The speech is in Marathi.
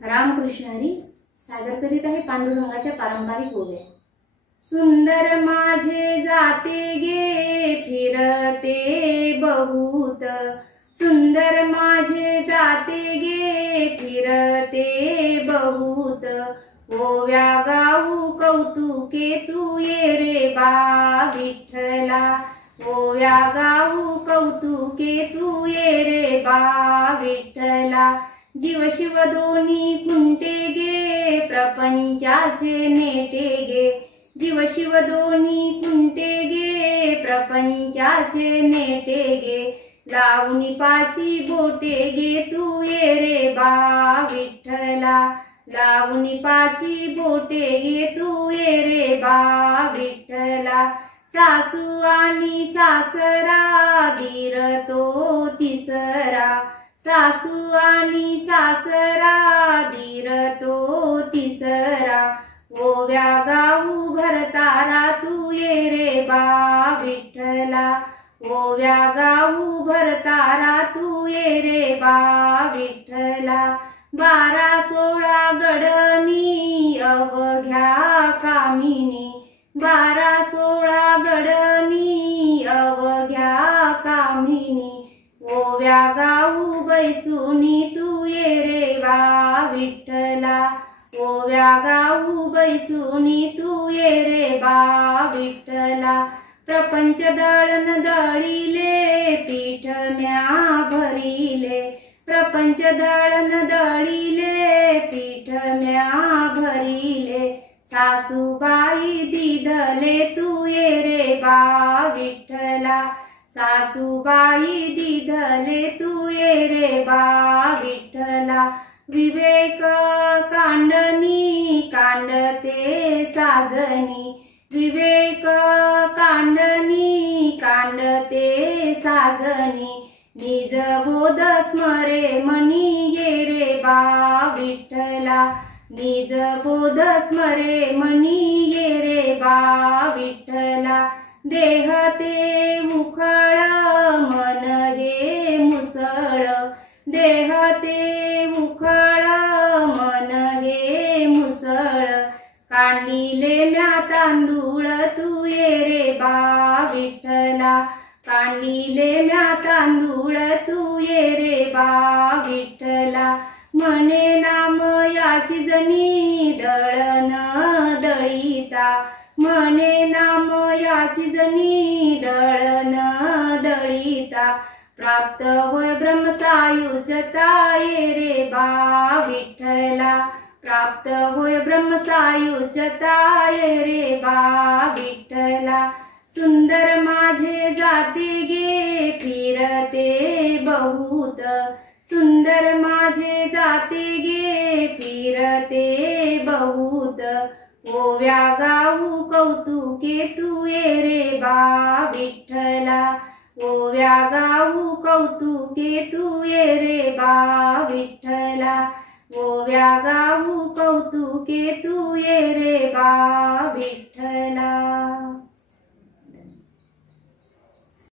रामकृष्ण हरी सादर करीत आहे पांडुरंगाच्या पारंपरिक ओव्या। सुंदर माझे जाते गे फिरते बहुत, सुंदर माझे जाते गे फिरते बहुत। ओव्या गाऊ कौतुके तू ये रे बा विठ्ठला, ओव्या गाऊ कौतुके तू ये रे बा विठ्ठला। जीव शिव दोन्ही खुंटे गे प्रपंचाचे नेटे गे, जीव शिव दोन्ही खुंटे गे प्रपंचाचे नेटे गे। लावणी पाची बोटे गे तू ये रे बा विठ्ठला, लावणी पाची बोटे गे तू ये रे बा विठ्ठला। सासू आणि सासरा दीर तो तिसरा, सासू आणि सासरा दीर तो तिसरा। ओव्या गाऊ भरतारा तू ये रे बा विठ्ठला, ओव्या गाऊ भरतारा तू ये रे बा विठ्ठला। 12-16 गडनी अवघ्या कामिनी, 12-16 गडनी अवघ्या कामिनी। ओव्या गाऊ बैसुनी तू ये रे बा विठ्ठला, ओव्या गाऊ बैसुनी तू ये रे बा विठ्ठला। प्रपंच दळण दळीले पीठ म्या भरिले, प्रपंच दळण दळीले पीठ म्या भरिले। सासूबाई दिदले तू ये रे बा विठ्ठला, सासूबाई दिदले तू ये रे बा विठ्ठला। विवेक कांडनी कांडते साजनी, विवेक कांडनी कांडते साजनी। निज बोध स्मरे मनी ये रे बा विठ्ठला, निज बोध स्मरे मनी ये रे बा विठ्ठला। देह ते उखळ मन हे मुसळ, देह ते उखळ मन हे मुसळ। कांडिले म्या तांदूळ तू ये रे बा विठ्ठला, कांडिले म्या तांदूळ तू ये रे बा विठ्ठला। म्हणे नाम याची जणी दळण दळीता, म्हणे नाम याची जणी दळण दळीता। प्राप्त होय ब्रह्मसायुज्यता ये रे बा विठ्ठला, प्राप्त होय ब्रह्मसायुज्यता ये रे बा विठ्ठला। सुंदर माझे जाते गे फिरते बहुत, सुंदर माझे जाते गे फिरते बहुत। ओव्या गाऊ कौतुके तू ये रे बा विठ्ठला, ओव्या गाऊ कौतुके तू ये रे बा विठ्ठला। ओव्या गाऊ कौतुके तू ये रे बा विठ्ठला।